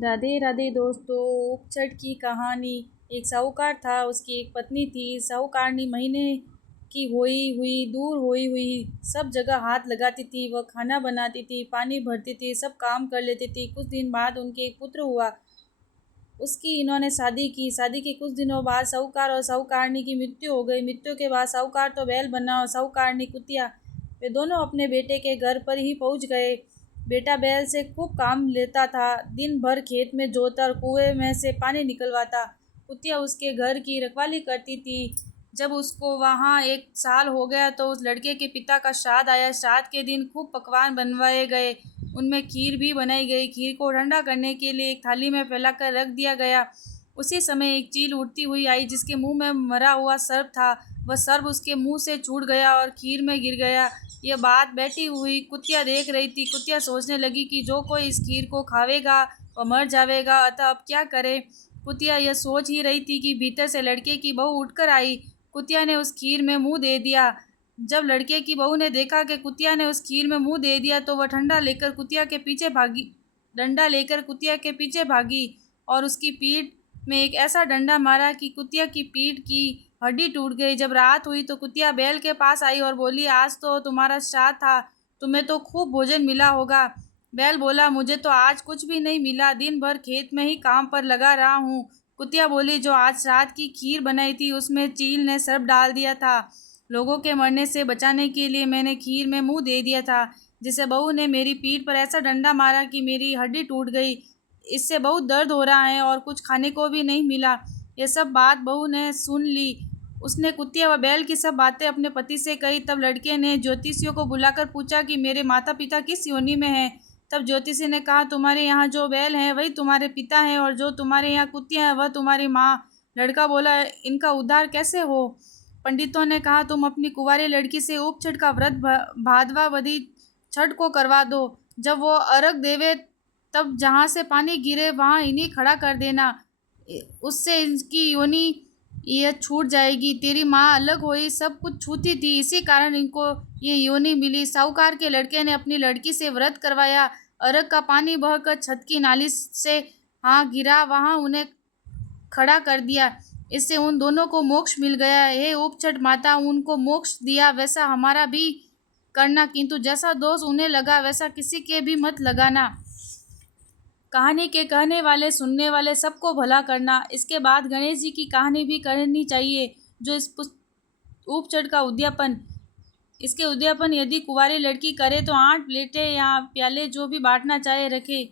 राधे राधे दोस्तों। उपचट की कहानी। एक साहूकार था, उसकी एक पत्नी थी। साहूकारनी महीने की हुई हुई दूर हुई सब जगह हाथ लगाती थी। वह खाना बनाती थी, पानी भरती थी, सब काम कर लेती थी। कुछ दिन बाद उनके एक पुत्र हुआ। उसकी इन्होंने शादी की। शादी के कुछ दिनों बाद साहूकार और साहूकारनी की मृत्यु हो गई। मृत्यु के बाद साहूकार तो बैल बना और साहूकारनी कुतिया। वे दोनों अपने बेटे के घर पर ही पहुंच गए। बेटा बैल से खूब काम लेता था, दिन भर खेत में जोता और कुएं में से पानी निकलवाता। कुतिया उसके घर की रखवाली करती थी। जब उसको वहाँ 1 साल हो गया तो उस लड़के के पिता का श्राद्ध आया। श्राद्ध के दिन खूब पकवान बनवाए गए, उनमें खीर भी बनाई गई। खीर को ठंडा करने के लिए एक थाली में फैलाकर रख दिया गया। उसी समय एक चील उड़ती हुई आई, जिसके मुंह में मरा हुआ सर्प था। वह सर्प उसके मुंह से छूट गया और खीर में गिर गया। यह बात बैठी हुई कुतिया देख रही थी। कुतिया सोचने लगी कि जो कोई इस खीर को खावेगा वह मर जाएगा, अतः अब क्या करे। कुतिया यह सोच ही रही थी कि भीतर से लड़के की बहू उठकर आई। कुतिया ने उस खीर में मुंह दे दिया। जब लड़के की बहू ने देखा कि कुतिया ने उस खीर में मुंह दे दिया तो वह डंडा लेकर कुतिया के पीछे भागी और उसकी पीठ में एक ऐसा डंडा मारा कि कुतिया की पीठ की हड्डी टूट गई। जब रात हुई तो कुतिया बैल के पास आई और बोली, आज तो तुम्हारा श्राद्ध था, तुम्हें तो खूब भोजन मिला होगा। बैल बोला, मुझे तो आज कुछ भी नहीं मिला, दिन भर खेत में ही काम पर लगा रहा हूँ। कुतिया बोली, जो आज रात की खीर बनाई थी उसमें चील ने सर्प डाल दिया था। लोगों के मरने से बचाने के लिए मैंने खीर में मुंह दे दिया था, जिसे बहू ने मेरी पीठ पर ऐसा डंडा मारा कि मेरी हड्डी टूट गई। इससे बहुत दर्द हो रहा है और कुछ खाने को भी नहीं मिला। ये सब बात बहू ने सुन ली। उसने कुतिया व बैल की सब बातें अपने पति से कही। तब लड़के ने ज्योतिषियों को बुलाकर पूछा कि मेरे माता पिता किस योनि में हैं। तब ज्योतिषी ने कहा, तुम्हारे यहाँ जो बैल हैं वही तुम्हारे पिता हैं और जो तुम्हारे यहाँ कुतिया है वह तुम्हारी माँ। लड़का बोला, इनका उद्धार कैसे हो। पंडितों ने कहा, तुम अपनी कुंवारी लड़की से उपछट का व्रत भादवावधि छठ को करवा दो। जब वो अर्घ देवे तब जहाँ से पानी गिरे वहाँ इन्हीं खड़ा कर देना, उससे इनकी योनि ये छूट जाएगी। तेरी माँ अलग हुई सब कुछ छूती थी, इसी कारण इनको ये योनि मिली। साहूकार के लड़के ने अपनी लड़की से व्रत करवाया। अर्घ का पानी बहकर छत की नाली से गिरा, वहाँ उन्हें खड़ा कर दिया। इससे उन दोनों को मोक्ष मिल गया। हे उपछट माता, उनको मोक्ष दिया वैसा हमारा भी करना, किंतु जैसा दोष उन्हें लगा वैसा किसी के भी मत लगाना। कहानी के कहने वाले सुनने वाले सबको भला करना। इसके बाद गणेश जी की कहानी भी करनी चाहिए, जो इस उपचट का उद्यापन। इसके उद्यापन यदि कुंवारी लड़की करे तो 8 प्लेटें या प्याले जो भी बांटना चाहे रखे।